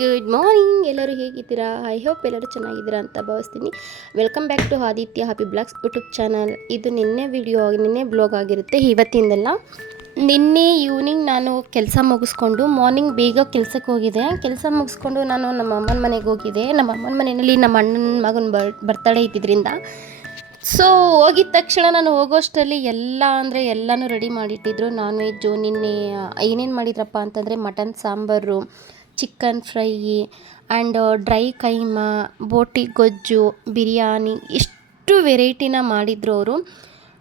Good morning. ಎಲ್ಲರೂ ಹೇಗಿದ್ದೀರಾ? I hope ಎಲ್ಲರೂ ಚೆನ್ನಾಗಿದ್ದೀರಾ ಅಂತ ಭಾವಿಸ್ತೀನಿ. Welcome back to Aditya happy blogs YouTube channel. ಇದು ನಿನ್ನೆ ವಿಡಿಯೋ, ನಿನ್ನೆ ಬ್ಲಾಗ್ ಆಗಿರುತ್ತೆ ಇವತ್ತಿಂದೆಲ್ಲ. ನಿನ್ನೆ ಈವ್ನಿಂಗ್ ನಾನು ಕೆಲಸ ಮುಗಿಸ್ಕೊಂಡು ಮಾರ್ನಿಂಗ್ ಬೇಗ ಕೆಲಸಕ್ಕೆ ಹೋಗಿದ್ದೆ. ಕೆಲಸ ಮುಗಿಸ್ಕೊಂಡು ನಾನು ನಮ್ಮ ಅಮ್ಮನ ಮನೆಗೆ ಹೋಗಿದ್ದೆ. ನಮ್ಮ ಅಮ್ಮನ ಮನೆಯಲ್ಲಿ ನಮ್ಮ ಅಣ್ಣನ ಮಗನ ಬರ್ ಬರ್ತಡೇ ಇದ್ದಿದ್ದರಿಂದ ಸೊ ಹೋಗಿದ ತಕ್ಷಣ ನಾನು ಹೋಗೋಷ್ಟರಲ್ಲಿ ಎಲ್ಲ ಅಂದರೆ ಎಲ್ಲನೂ ರೆಡಿ ಮಾಡಿಟ್ಟಿದ್ರು. ನಾನ್ ವೆಜ್ಜು ನಿನ್ನೆ ಏನೇನು ಮಾಡಿದ್ರಪ್ಪ ಅಂತಂದರೆ mutton, sambar chicken fry and dry keema, ಬೋಟಿ ಗೊಜ್ಜು, ಬಿರಿಯಾನಿ, ಇಷ್ಟು ವೆರೈಟಿನ ಮಾಡಿದ್ರು ಅವರು.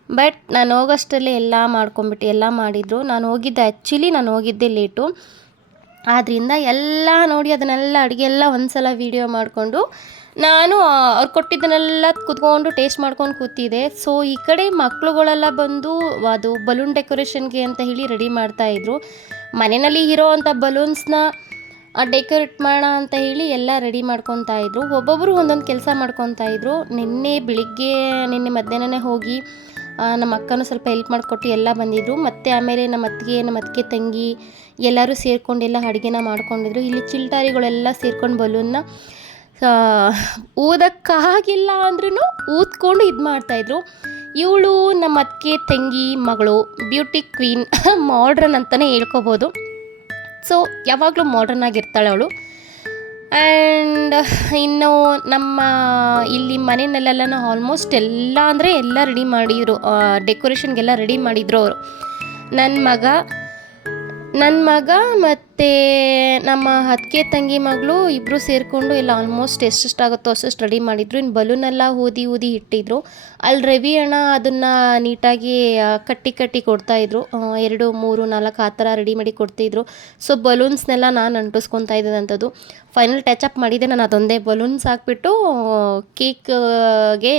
ಬಟ್ ನಾನು ಹೋಗೋಷ್ಟರಲ್ಲೇ ಎಲ್ಲ ಮಾಡ್ಕೊಂಬಿಟ್ಟು ಎಲ್ಲ ಮಾಡಿದರು. ನಾನು ಹೋಗಿದ್ದೆ ಆ್ಯಕ್ಚುಲಿ ನಾನು ಹೋಗಿದ್ದೆ ಲೇಟು. ಆದ್ದರಿಂದ ಎಲ್ಲ ನೋಡಿ ಅದನ್ನೆಲ್ಲ ಅಡುಗೆ ಎಲ್ಲ ಒಂದು ಸಲ ವೀಡಿಯೋ ಮಾಡಿಕೊಂಡು ನಾನು ಅವ್ರು ಕೊಟ್ಟಿದ್ದನ್ನೆಲ್ಲ ಕುತ್ಕೊಂಡು ಟೇಸ್ಟ್ ಮಾಡ್ಕೊಂಡು ಕೂತಿದ್ದೆ. ಸೊ ಈ ಕಡೆ ಮಕ್ಕಳುಗಳೆಲ್ಲ ಬಂದು ಅದು ಬಲೂನ್ ಡೆಕೋರೇಷನ್ಗೆ ಅಂತ ಹೇಳಿ ರೆಡಿ ಮಾಡ್ತಾಯಿದ್ರು ಮನೆಯಲ್ಲಿ ಇರೋ ಅಂಥ ಬಲೂನ್ಸ್ನ ಡೆಕೋರೇಟ್ ಮಾಡೋಣ ಅಂತ ಹೇಳಿ ಎಲ್ಲ ರೆಡಿ ಮಾಡ್ಕೊತಾ ಇದ್ರು. ಒಬ್ಬೊಬ್ಬರು ಒಂದೊಂದು ಕೆಲಸ ಮಾಡ್ಕೊತಾ ಇದ್ರು. ನಿನ್ನೆ ಬೆಳಿಗ್ಗೆ, ನಿನ್ನೆ ಮಧ್ಯಾಹ್ನನೇ ಹೋಗಿ ನಮ್ಮ ಅಕ್ಕನೂ ಸ್ವಲ್ಪ ಹೆಲ್ಪ್ ಮಾಡಿಕೊಟ್ಟು ಎಲ್ಲ ಬಂದಿದ್ರು. ಮತ್ತು ಆಮೇಲೆ ನಮ್ಮ ಅತ್ತಿಗೆ ನಮ್ಮ ಅತ್ತಿಗೆ ತಂಗಿ ಎಲ್ಲರೂ ಸೇರಿಕೊಂಡೆಲ್ಲ ಅಡುಗೆನ ಮಾಡ್ಕೊಂಡಿದ್ರು. ಇಲ್ಲಿ ಚಿಲ್ಟಾರಿಗಳೆಲ್ಲ ಸೇರ್ಕೊಂಡು ಬಲೂನ್ನ ಊದಕ್ಕಾಗಿಲ್ಲ ಅಂದ್ರೂ ಊದ್ಕೊಂಡು ಇದು ಮಾಡ್ತಾಯಿದ್ರು ಇವಳು ನಮ್ಮ ಅತ್ತಿಗೆ, ತಂಗಿ, ಮಗಳು ಬ್ಯೂಟಿ ಕ್ವೀನ್ ಮಾಡ್ರನ್ ಅಂತಲೇ ಹೇಳ್ಕೊಬೋದು. ಸೊ, ಯಾವಾಗಲೂ ಮಾಡ್ರನ್ ಆಗಿರ್ತಾಳೆ ಅವಳು. ಆ್ಯಂಡ್ ಇನ್ನು ನಮ್ಮ, ಇಲ್ಲಿ ಮನೆಯಲ್ಲೆಲ್ಲ ಆಲ್ಮೋಸ್ಟ್ ಎಲ್ಲ ಅಂದರೆ ಎಲ್ಲ ರೆಡಿ ಮಾಡಿದರು. ಡೆಕೋರೇಷನ್ಗೆಲ್ಲ ರೆಡಿ ಮಾಡಿದ್ರು ಅವರು. ನನ್ನ ಮಗ ನನ್ನ ಮಗ ಮತ್ತು ನಮ್ಮ ಅತ್ತಿಗೆ ತಂಗಿ ಮಗಳು ಇಬ್ಬರು ಸೇರಿಕೊಂಡು ಎಲ್ಲ ಆಲ್ಮೋಸ್ಟ್ ಎಷ್ಟೆಷ್ಟಾಗುತ್ತೋ ಅಷ್ಟು ರೆಡಿ ಮಾಡಿದ್ರು. ಇನ್ನು ಬಲೂನೆಲ್ಲ ಊದಿ ಊದಿ ಇಟ್ಟಿದ್ರು. ಅಲ್ಲಿ ರವಿ ಅಣ್ಣ ಅದನ್ನು ನೀಟಾಗಿ ಕಟ್ಟಿ ಕಟ್ಟಿ ಕೊಡ್ತಾಯಿದ್ರು ಎರಡು, ಮೂರು, ನಾಲ್ಕು ಆ ಥರ ರೆಡಿ ಮಾಡಿ ಕೊಡ್ತಿದ್ರು. ಸೊ ಬಲೂನ್ಸ್ನೆಲ್ಲ ನಾನು ಅಂಟಿಸ್ಕೊತಾ ಇದ್ದಂಥದ್ದು ಫೈನಲ್ ಟಚ್ ಅಪ್ ಮಾಡಿದ್ದೆ. ನಾನು ಅದೊಂದೇ ಬಲೂನ್ಸ್ ಹಾಕ್ಬಿಟ್ಟು ಕೇಕ್ಗೆ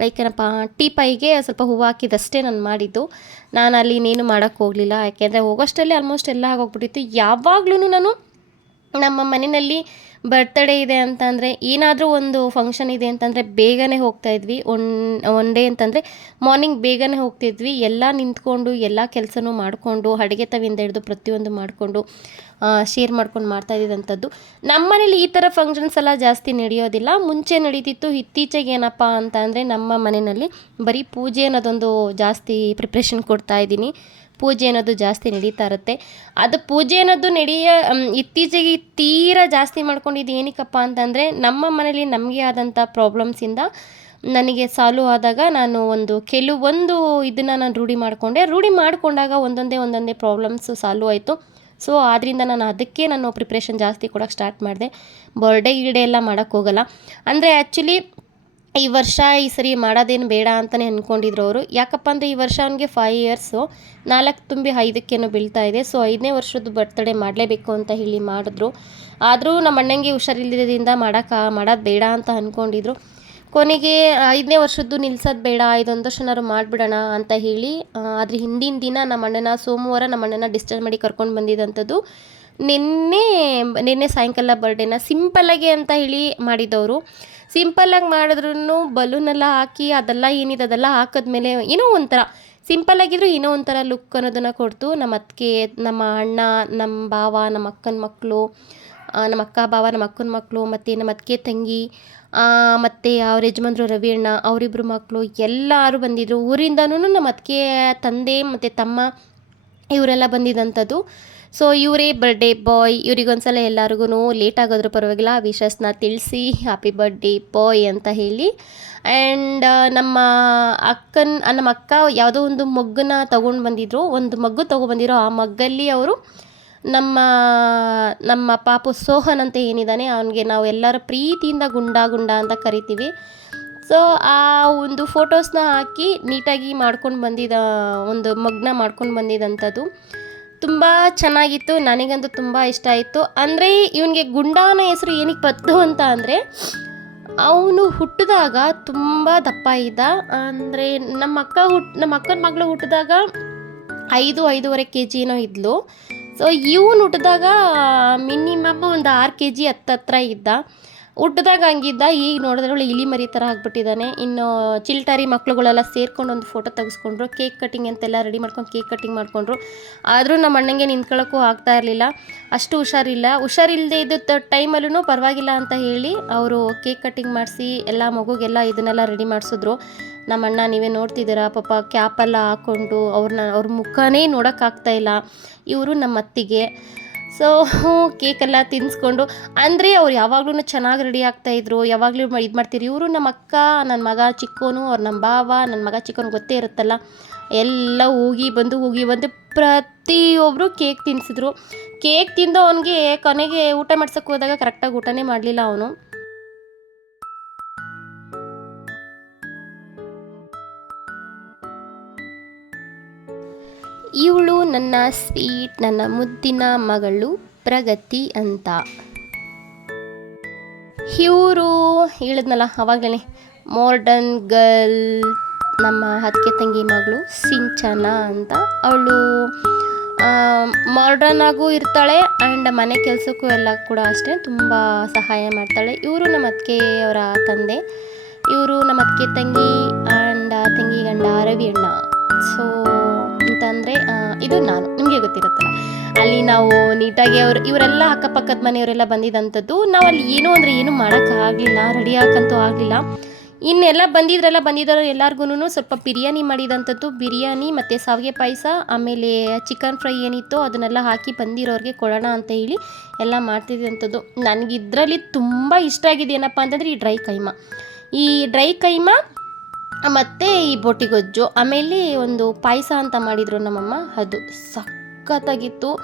ಲೈಕ್ ಏನಪ್ಪ, ಟೀ ಪೈಗೆ ಸ್ವಲ್ಪ ಹೂವು ಹಾಕಿದಷ್ಟೇ ನಾನು ಮಾಡಿದ್ದು. ನಾನು ಅಲ್ಲಿ ಇನ್ನೇನು ಮಾಡೋಕ್ಕೆ ಹೋಗಲಿಲ್ಲ. ಯಾಕೆಂದರೆ ಹೋಗೋಷ್ಟರಲ್ಲಿ ಆಲ್ಮೋಸ್ಟ್ ಎಲ್ಲ ಆಗೋಗ್ಬಿಟ್ಟಿತ್ತು. ಯಾವಾಗ್ಲೂ ನಾನು ನಮ್ಮ ಮನೆಯಲ್ಲಿ ಬರ್ತಡೇ ಇದೆ ಅಂತಂದರೆ ಏನಾದರೂ ಒಂದು ಫಂಕ್ಷನ್ ಇದೆ ಅಂತಂದರೆ ಬೇಗನೆ ಹೋಗ್ತಾ ಇದ್ವಿ. ಒನ್ ಒನ್ ಡೇ ಅಂತಂದರೆ ಮಾರ್ನಿಂಗ್ ಬೇಗನೆ ಹೋಗ್ತಿದ್ವಿ ಎಲ್ಲ ನಿಂತ್ಕೊಂಡು, ಎಲ್ಲ ಕೆಲಸನೂ ಮಾಡಿಕೊಂಡು, ಅಡುಗೆ ತವಿಂದ ಹಿಡಿದು ಪ್ರತಿಯೊಂದು ಮಾಡಿಕೊಂಡು ಶೇರ್ ಮಾಡ್ಕೊಂಡು ಮಾಡ್ತಾ ಇದ್ದಂಥದ್ದು ನಮ್ಮ ಮನೇಲಿ ಈ ಥರ ಫಂಕ್ಷನ್ಸ್ ಎಲ್ಲ ಜಾಸ್ತಿ ನಡೆಯೋದಿಲ್ಲ. ಮುಂಚೆ ನಡೀತಿತ್ತು. ಇತ್ತೀಚೆಗೆ ಏನಪ್ಪ ಅಂತ ಅಂದರೆ ನಮ್ಮ ಮನೆಯಲ್ಲಿ ಬರೀ ಪೂಜೆ ಅನ್ನೋದೊಂದು ಜಾಸ್ತಿ ಪ್ರಿಪ್ರೇಷನ್ ಕೊಡ್ತಾ ಇದ್ದೀನಿ. ಪೂಜೆ ಅನ್ನೋದು ಜಾಸ್ತಿ ನಡೀತಾ ಇರುತ್ತೆ. ಅದು ಪೂಜೆ ಅನ್ನೋದು ನಡೆಯ, ಇತ್ತೀಚೆಗೆ ತೀರಾ ಜಾಸ್ತಿ ಮಾಡ್ಕೊಂಡಿದ್ದು ಏನಕ್ಕಪ್ಪ ಅಂತಂದರೆ ನಮ್ಮ ಮನೇಲಿ ನಮಗೆ ಆದಂಥ ಪ್ರಾಬ್ಲಮ್ಸಿಂದ ನನಗೆ ಸಾಲು ಆದಾಗ ನಾನು ಒಂದು ಕೆಲವೊಂದು ಇದನ್ನು ನಾನು ರೂಢಿ ಮಾಡಿಕೊಂಡೆ. ರೂಢಿ ಮಾಡಿಕೊಂಡಾಗ ಒಂದೊಂದೇ ಒಂದೊಂದೇ ಪ್ರಾಬ್ಲಮ್ಸು ಸಾಲ್ವ್ ಆಯಿತು. ಸೊ ಆದ್ದರಿಂದ ನಾನು ಅದಕ್ಕೆ ನಾನು ಪ್ರಿಪ್ರೇಷನ್ ಜಾಸ್ತಿ ಕೊಡೋಕ್ಕೆ ಸ್ಟಾರ್ಟ್ ಮಾಡಿದೆ. ಬರ್ಡೇ ಗಿಡೆ ಎಲ್ಲ ಮಾಡೋಕ್ಕೋಗಲ್ಲ ಅಂದರೆ ಆ್ಯಕ್ಚುಲಿ ಈ ವರ್ಷ ಈ ಸರಿ ಮಾಡೋದೇನು ಬೇಡ ಅಂತಲೇ ಅಂದ್ಕೊಂಡಿದ್ರು ಅವರು. ಯಾಕಪ್ಪ ಅಂದರೆ ಈ ವರ್ಷ ಅವನಿಗೆ ಫೈವ್ ಇಯರ್ಸು ನಾಲ್ಕು ತುಂಬಿ ಐದಕ್ಕೇನೋ ಬೀಳ್ತಾ ಇದೆ. ಸೊ ಐದನೇ ವರ್ಷದ ಬರ್ತ್ಡೇ ಮಾಡಲೇಬೇಕು ಅಂತ ಹೇಳಿ ಮಾಡಿದ್ರು. ಆದರೂ ನಮ್ಮ ಅಣ್ಣಂಗೆ ಹುಷಾರಿಲ್ಲದ್ರಿಂದ ಮಾಡೋಕ್ಕೆ ಮಾಡೋದು ಬೇಡ ಅಂತ ಅಂದ್ಕೊಂಡಿದ್ರು ಕೊನೆಗೆ ಐದನೇ ವರ್ಷದ್ದು ನಿಲ್ಸೋದು ಬೇಡ ಇದೊಂದು ವರ್ಷನಾದ್ರು ಮಾಡಿಬಿಡೋಣ ಅಂತ ಹೇಳಿ ಆದರೆ ಅದ್ರ ಹಿಂದಿನ ದಿನ ನಮ್ಮ ಅಣ್ಣನ ಸೋಮವಾರ ನಮ್ಮ ಅಣ್ಣನ ಡಿಸ್ಚಾರ್ಜ್ ಮಾಡಿ ಕರ್ಕೊಂಡು ಬಂದಿದ್ದಂಥದ್ದು ನಿನ್ನೆ ನಿನ್ನೆ ಸಾಯಂಕಾಲ ಬರ್ಡೇನ ಸಿಂಪಲ್ಲಾಗಿ ಅಂತ ಹೇಳಿ ಮಾಡಿದವರು. ಸಿಂಪಲ್ಲಾಗಿ ಮಾಡಿದ್ರು ಬಲೂನೆಲ್ಲ ಹಾಕಿ ಅದೆಲ್ಲ ಏನಿದೆ ಅದೆಲ್ಲ ಹಾಕಿದ್ಮೇಲೆ ಏನೋ ಒಂಥರ. ಸಿಂಪಲ್ ಆಗಿದ್ರು ಏನೋ ಒಂಥರ ಲುಕ್ ಅನ್ನೋದನ್ನು ಕೊಡ್ತು. ನಮ್ಮ ಅತ್ತಿಗೆ, ನಮ್ಮ ಅಣ್ಣ, ನಮ್ಮ ಭಾವ, ನಮ್ಮ ಅಕ್ಕನ ಮಕ್ಕಳು ನಮ್ಮ ಅಕ್ಕ ಭಾವ, ನಮ್ಮ ಅಕ್ಕನ ಮಕ್ಕಳು ಮತ್ತು ನಮ್ಮ ಅತ್ತಿಗೆ ತಂಗಿ ಮತ್ತು ಅವ್ರ ಯಜಮಾನ್ರು ರವಿ ಅಣ್ಣ ಅವರಿಬ್ಬರು ಮಕ್ಕಳು ಎಲ್ಲರೂ ಬಂದಿದ್ದರು ಊರಿಂದನೂ ನಮ್ಮ ಅತ್ತಿಗೆ ತಂದೆ ಮತ್ತು ತಮ್ಮ ಇವರೆಲ್ಲ ಬಂದಿದ್ದಂಥದ್ದು. ಸೊ ಇವರೇ ಬರ್ಡೇ ಬಾಯ್ ಇವ್ರಿಗೊಂದ್ಸಲ ಎಲ್ಲರಿಗೂ ಲೇಟ್ ಆಗೋದ್ರ ಪರವಾಗಿಲ್ಲ ವಿಶಸ್ನ ತಿಳಿಸಿ ಹ್ಯಾಪಿ ಬರ್ಡೇ ಬಾಯ್ ಅಂತ ಹೇಳಿ. ಆ್ಯಂಡ್ ನಮ್ಮ ಅಕ್ಕನ ನಮ್ಮ ಅಕ್ಕ ಯಾವುದೋ ಒಂದು ಮಗ್ಗನ್ನ ತೊಗೊಂಡು ಬಂದಿದ್ರು, ಒಂದು ಮಗ್ಗು ತೊಗೊಬಂದಿರೋ ಆ ಮಗ್ಗಲ್ಲಿ ಅವರು ನಮ್ಮ ನಮ್ಮ ಪಾಪು ಸೋಹನ್ ಅಂತ ಏನಿದ್ದಾನೆ, ಅವನಿಗೆ ನಾವು ಎಲ್ಲರ ಪ್ರೀತಿಯಿಂದ ಗುಂಡ ಗುಂಡ ಅಂತ ಕರಿತೀವಿ. ಸೊ ಆ ಒಂದು ಫೋಟೋಸ್ನ ಹಾಕಿ ನೀಟಾಗಿ ಮಾಡ್ಕೊಂಡು ಬಂದಿದ್ದ ಒಂದು ಮಗ್ನ ಮಾಡ್ಕೊಂಡು ಬಂದಿದ್ದಂಥದ್ದು ತುಂಬ ಚೆನ್ನಾಗಿತ್ತು, ನನಗಂತೂ ತುಂಬ ಇಷ್ಟ ಆಯಿತು. ಅಂದರೆ ಇವನಿಗೆ ಗುಂಡಾನ ಹೆಸರು ಏನಕ್ಕೆ ಬತ್ತು ಅಂತ ಅಂದರೆ, ಅವನು ಹುಟ್ಟಿದಾಗ ತುಂಬ ದಪ್ಪ ಇದ್ದ. ಅಂದರೆ ನಮ್ಮ ಅಕ್ಕ ಹುಟ್, ನಮ್ಮ ಅಕ್ಕನ ಮಗಳು ಹುಟ್ಟಿದಾಗ ಐದು, ಐದೂವರೆ ಕೆ ಜಿ ಏನೋ ಇದ್ಲು. ಸೊ ಇವನು ಹುಟ್ಟಿದಾಗ ಮಿನಿಮಮ್ ಒಂದು ಆರು ಕೆ ಜಿ ಹತ್ತತ್ರ ಇದ್ದ. ಹುಟ್ಟದಾಗ ಹಂಗಿದ್ದ, ಈಗ ನೋಡಿದ್ರೆ ಇಲಿ ಮರಿ ಥರ ಆಗಿಬಿಟ್ಟಿದ್ದಾನೆ ಇನ್ನು ಚಿಲ್ಟಾರಿ ಮಕ್ಳುಗಳೆಲ್ಲ ಸೇರ್ಕೊಂಡು ಒಂದು ಫೋಟೋ ತೆಗೆಸ್ಕೊಂಡ್ರು. ಕೇಕ್ ಕಟಿಂಗ್ ಅಂತೆಲ್ಲ ರೆಡಿ ಮಾಡ್ಕೊಂಡು ಕೇಕ್ ಕಟಿಂಗ್ ಮಾಡಿಕೊಂಡ್ರು. ಆದರೂ ನಮ್ಮ ಅಣ್ಣಂಗೆ ನಿಂತ್ಕೊಳ್ಳೋಕ್ಕೂ ಆಗ್ತಾ ಇರಲಿಲ್ಲ. ಅಷ್ಟು ಹುಷಾರಿಲ್ಲ. ಹುಷಾರಿಲ್ಲದೆ ಇದ್ದ ಟೈಮಲ್ಲೂ ಪರವಾಗಿಲ್ಲ ಅಂತ ಹೇಳಿ ಅವರು ಕೇಕ್ ಕಟ್ಟಿಂಗ್ ಮಾಡಿಸಿ, ಎಲ್ಲ ಮಗುಗೆಲ್ಲ ಇದನ್ನೆಲ್ಲ ರೆಡಿ ಮಾಡಿಸಿದ್ರು. ನಮ್ಮ ಅಣ್ಣ, ನೀವೇ ನೋಡ್ತಿದ್ದೀರಾ, ಪಾಪ ಕ್ಯಾಪೆಲ್ಲ ಹಾಕ್ಕೊಂಡು ಅವ್ರನ್ನ, ಅವ್ರ ಮುಖನೇ ನೋಡೋಕ್ಕಾಗ್ತಾಯಿಲ್ಲ ಇವರು ನಮ್ಮ ಅತ್ತಿಗೆ ಸೊ ಕೇಕೆಲ್ಲ ತಿನ್ನಿಸ್ಕೊಂಡು ಅಂದರೆ ಅವ್ರು ಯಾವಾಗಲೂ ಚೆನ್ನಾಗಿ ರೆಡಿ ಆಗ್ತಾಯಿದ್ರು ಯಾವಾಗಲೂ ಇದು ಮಾಡ್ತೀರಿ, ಇವರು ನಮ್ಮ ಅಕ್ಕ ನನ್ನ ಮಗ ಚಿಕ್ಕೋನು, ಅವ್ರು ನಮ್ಮ ಭಾವ ನನ್ನ ಮಗ ಚಿಕ್ಕೋನು ಗೊತ್ತೇ ಇರುತ್ತಲ್ಲ. ಎಲ್ಲ ಹೋಗಿ ಬಂದು ಹೋಗಿ ಬಂದು ಪ್ರತಿಯೊಬ್ಬರು ಕೇಕ್ ತಿನ್ನಿಸಿದ್ರು ಕೇಕ್ ತಿಂದು ಅವನಿಗೆ ಕೊನೆಗೆ ಊಟ ಮಾಡ್ಸೋಕೆ ಹೋದಾಗ ಕರೆಕ್ಟಾಗಿ ಊಟನೇ ಮಾಡಲಿಲ್ಲ ಅವನು. ಇವಳು ನನ್ನ ಸ್ವೀಟ್ ನನ್ನ ಮುದ್ದಿನ ಮಗಳು ಪ್ರಗತಿ ಅಂತ. ಇವರು ಹೇಳಿದ್ನಲ್ಲ ಅವಾಗಲೇ ಮಾರ್ಡನ್ ಗರ್ಲ್, ನಮ್ಮ ಹತ್ತಿಗೆ ತಂಗಿ ಮಗಳು ಸಿಂಚನ ಅಂತ. ಅವಳು ಮಾಡರ್ನ್ ಆಗೂ ಇರ್ತಾಳೆ ಆ್ಯಂಡ್ ಮನೆ ಕೆಲಸಕ್ಕೂ ಎಲ್ಲ ಕೂಡ ಅಷ್ಟೇ, ತುಂಬ ಸಹಾಯ ಮಾಡ್ತಾಳೆ. ಇವರು ನಮ್ಮ ಅತ್ತಿಗೆ ಅವರ ತಂದೆ. ಇವರು ನಮ್ಮ ಅತ್ತಿಗೆ ತಂಗಿ ಆ್ಯಂಡ್ ತಂಗಿ ಗಂಡ ರವಿ ಅಣ್ಣ ಸೊ ಇದು ನಾನು, ನಿಮಗೆ ಗೊತ್ತಿರುತ್ತಲ್ಲ. ಅಲ್ಲಿ ನಾವು ನೀಟಾಗಿ ಅವ್ರು, ಇವರೆಲ್ಲ ಅಕ್ಕಪಕ್ಕದ ಮನೆಯವರೆಲ್ಲ ಬಂದಿದ್ದಂಥದ್ದು ನಾವು ಅಲ್ಲಿ ಏನೂ ಅಂದರೆ ಏನು ಮಾಡೋಕ್ಕಾಗಲಿಲ್ಲ ರೆಡಿ ಹಾಕಂತೂ ಆಗಲಿಲ್ಲ. ಇನ್ನೆಲ್ಲ ಬಂದಿದ್ರೆಲ್ಲ ಬಂದಿದ್ದಾರೋ ಎಲ್ಲರಿಗೂ ಸ್ವಲ್ಪ ಬಿರಿಯಾನಿ ಮಾಡಿದಂಥದ್ದು, ಬಿರಿಯಾನಿ ಮತ್ತು ಸಾವಿಗೆ ಪಾಯಸ, ಆಮೇಲೆ ಚಿಕನ್ ಫ್ರೈ ಏನಿತ್ತು ಅದನ್ನೆಲ್ಲ ಹಾಕಿ ಬಂದಿರೋರಿಗೆ ಕೊಡೋಣ ಅಂತ ಹೇಳಿ ಎಲ್ಲ ಮಾಡ್ತಿದ್ದಂಥದ್ದು. ನನಗೆ ತುಂಬ ಇಷ್ಟ ಆಗಿದೆ ಏನಪ್ಪ ಅಂತಂದರೆ ಈ ಡ್ರೈ ಕೈಮಾ. ಈ ಡ್ರೈ ಕೈಮಾ ಮತ್ತು ಈ ಬೋಟಿಗೊಜ್ಜು ಆಮೇಲೆ ಒಂದು ಪಾಯಸ ಅಂತ ಮಾಡಿದರು ನಮ್ಮಮ್ಮ, ಅದು ಸಖತ್ತಾಗಿತ್ತು.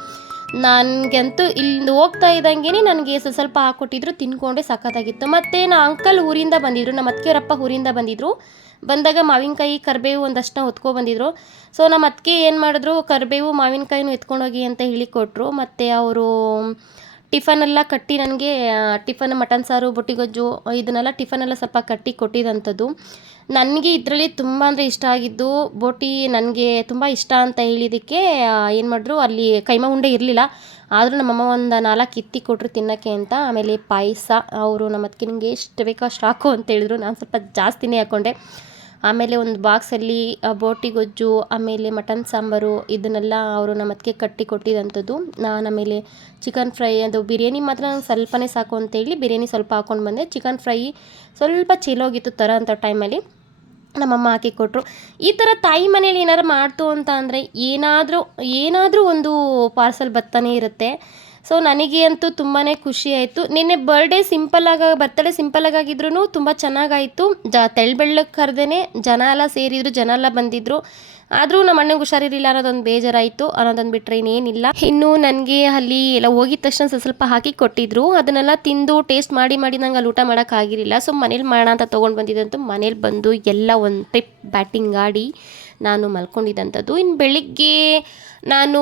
ನನಗಂತೂ ಇಲ್ಲಿ ಹೋಗ್ತಾ ಇದ್ದಂಗೆ ನನಗೆ ಸ್ವಲ್ಪ ಸ್ವಲ್ಪ ಹಾಕ್ಕೊಟ್ಟಿದ್ರು ತಿನ್ಕೊಂಡೆ ಸಖತ್ತಾಗಿತ್ತು. ಮತ್ತು ನಾ ಅಂಕಲ್ ಊರಿಂದ ಬಂದಿದ್ರು, ನಮ್ಮ ಅತ್ತಿಗೆಯವರಪ್ಪ ಊರಿಂದ ಬಂದಿದ್ರು. ಬಂದಾಗ ಮಾವಿನಕಾಯಿ, ಕರಿಬೇವು ಒಂದಷ್ಟನ್ನ ಹೊತ್ಕೊ ಬಂದಿದ್ರು. ಸೊ ನಮ್ಮ ಅತ್ತಿಗೆ ಏನು ಮಾಡಿದ್ರು, ಕರಿಬೇವು ಮಾವಿನಕಾಯಿನೂ ಎತ್ಕೊಂಡೋಗಿ ಅಂತ ಹೇಳಿಕೊಟ್ರು. ಮತ್ತು ಅವರು ಟಿಫನೆಲ್ಲ ಕಟ್ಟಿ ನನಗೆ ಟಿಫನ್ ಮಟನ್ ಸಾರು, ಬೊಟ್ಟಿಗೊಜ್ಜು, ಇದನ್ನೆಲ್ಲ ಟಿಫನೆಲ್ಲ ಸ್ವಲ್ಪ ಕಟ್ಟಿ ಕೊಟ್ಟಿದ್ದಂಥದ್ದು ನನಗೆ ಇದರಲ್ಲಿ ತುಂಬ ಅಂದರೆ ಇಷ್ಟ ಆಗಿದ್ದು, ಬೋಟಿ ನನಗೆ ತುಂಬ ಇಷ್ಟ ಅಂತ ಹೇಳಿದ್ದಕ್ಕೆ ಏನು ಮಾಡಿದ್ರು, ಅಲ್ಲಿ ಕೈಮ ಉಂಡೆ ಇರಲಿಲ್ಲ. ಆದರೂ ನಮ್ಮಮ್ಮ ಒಂದು ನಾಲ್ಕು ಇತ್ತಿ ಕೊಟ್ಟರು ತಿನ್ನೋಕ್ಕೆ ಅಂತ. ಆಮೇಲೆ ಪಾಯಸ, ಅವರು ನಮ್ಮ ಅದಕ್ಕೆ ನಿಮಗೆ ಎಷ್ಟು ಬೇಕೋ ಅಷ್ಟು ಹಾಕು ಅಂತ ಹೇಳಿದ್ರು. ನಾನು ಸ್ವಲ್ಪ ಜಾಸ್ತಿನೇ ಹಾಕ್ಕೊಂಡೆ ಆಮೇಲೆ ಒಂದು ಬಾಕ್ಸಲ್ಲಿ ಬೋಟಿ ಗೊಜ್ಜು, ಆಮೇಲೆ ಮಟನ್ ಸಾಂಬಾರು, ಇದನ್ನೆಲ್ಲ ಅವರು ನಮ್ಮ ಅದಕ್ಕೆ ಕಟ್ಟಿ ಕೊಟ್ಟಿದ್ದಂಥದ್ದು ನಾನು ಆಮೇಲೆ ಚಿಕನ್ ಫ್ರೈ, ಅದು ಬಿರಿಯಾನಿ ಮಾತ್ರ ನಂಗೆ ಸ್ವಲ್ಪನೇ ಸಾಕು ಅಂತೇಳಿ ಬಿರಿಯಾನಿ ಸ್ವಲ್ಪ ಹಾಕ್ಕೊಂಡು ಬಂದೆ. ಚಿಕನ್ ಫ್ರೈ ಸ್ವಲ್ಪ ಚಿಲೋಗಿತ್ತು ಥರ ಅಂಥ ಟೈಮಲ್ಲಿ ನಮ್ಮಮ್ಮ ಹಾಕಿ ಕೊಟ್ಟರು ಈ ಥರ ತಾಯಿ ಮನೇಲಿ ಏನಾದ್ರು ಮಾಡ್ತು ಅಂತ ಅಂದರೆ ಏನಾದರೂ ಏನಾದರೂ ಒಂದು ಪಾರ್ಸಲ್ ಬರ್ತಾನೆ ಇರುತ್ತೆ. ಸೊ ನನಗೆ ಅಂತೂ ತುಂಬಾ ಖುಷಿ ಆಯಿತು. ನಿನ್ನೆ ಬರ್ಡೇ ಸಿಂಪಲ್ಲಾಗಿ ಬರ್ತಡೇ ಸಿಂಪಲ್ಲಾಗಿದ್ರೂ ತುಂಬ ಚೆನ್ನಾಗಾಯಿತು. ಜ ತೆಳ್ಬೆಳ್ಳಕ್ಕೆ ಕರೆದೇ ಜನ ಎಲ್ಲ ಸೇರಿದ್ರು, ಜನ ಎಲ್ಲ ಬಂದಿದ್ದರು ಆದರೂ ನಮ್ಮ ಅಣ್ಣಗೆ ಹುಷಾರಿರಲಿಲ್ಲ ಅನ್ನೋದೊಂದು ಬೇಜಾರಾಯಿತು. ಅನ್ನೋದೊಂದು ಬಿಟ್ಟರೆ ಇನ್ನೇನಿಲ್ಲ. ಇನ್ನು ನನಗೆ ಅಲ್ಲಿ ಎಲ್ಲ ಹೋಗಿದ ತಕ್ಷಣ ಸ್ವಲ್ಪ ಸ್ವಲ್ಪ ಹಾಕಿ ಕೊಟ್ಟಿದ್ರು. ಅದನ್ನೆಲ್ಲ ತಿಂದು ಟೇಸ್ಟ್ ಮಾಡಿ ಮಾಡಿ ನಂಗೆ ಅಲ್ಲಿ ಊಟ ಮಾಡೋಕ್ಕಾಗಿರಲಿಲ್ಲ ಸೊ ಮನೇಲಿ ಮಾಡೋಣ ಅಂತ ತೊಗೊಂಡು ಬಂದಿದ್ದಂತೂ ಮನೇಲಿ ಬಂದು ಎಲ್ಲ ಒಂದು ಟ್ರಿಪ್ ಬ್ಯಾಟಿಂಗ್ ಆಡಿ ನಾನು ಮಲ್ಕೊಂಡಿದ್ದಂಥದ್ದು. ಇನ್ನು ಬೆಳಿಗ್ಗೆ ನಾನು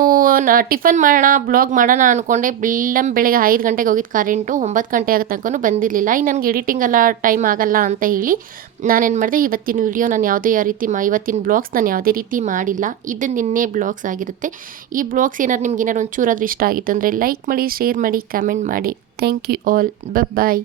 ಟಿಫನ್ ಮಾಡೋಣ, ಬ್ಲಾಗ್ ಮಾಡೋಣ ಅಂದ್ಕೊಂಡೆ ಬೆಳ್ಳಂ ಬೆಳಗ್ಗೆ ಐದು ಗಂಟೆಗೆ ಹೋಗಿದ್ದು ಕರೆಂಟು. ಒಂಬತ್ತು ಗಂಟೆ ಆಗೋ ತನಕ ಬಂದಿರಲಿಲ್ಲ. ಇನ್ನು ನನಗೆ ಎಡಿಟಿಂಗ್ ಎಲ್ಲ ಟೈಮ್ ಆಗಲ್ಲ ಅಂತ ಹೇಳಿ ನಾನೇನು ಮಾಡಿದೆ, ಇವತ್ತಿನ ವಿಡಿಯೋ ನಾನು ಯಾವುದೇ ರೀತಿ ಮಾ, ಇವತ್ತಿನ ಬ್ಲಾಗ್ಸ್ ನಾನು ಯಾವುದೇ ರೀತಿ ಮಾಡಿಲ್ಲ. ಇದು ನಿನ್ನೆ ಬ್ಲಾಗ್ಸ್ ಆಗಿರುತ್ತೆ. ಈ ಬ್ಲಾಗ್ಸ್ ಏನಾದ್ರು ನಿಮ್ಗೆ ಏನಾದ್ರು ಒಂಚೂರಾದ್ರೂ ಇಷ್ಟ ಆಗಿತ್ತು ಅಂದರೆ ಲೈಕ್ ಮಾಡಿ, ಶೇರ್ ಮಾಡಿ, ಕಮೆಂಟ್ ಮಾಡಿ. Thank you all. ಬಾಯ್.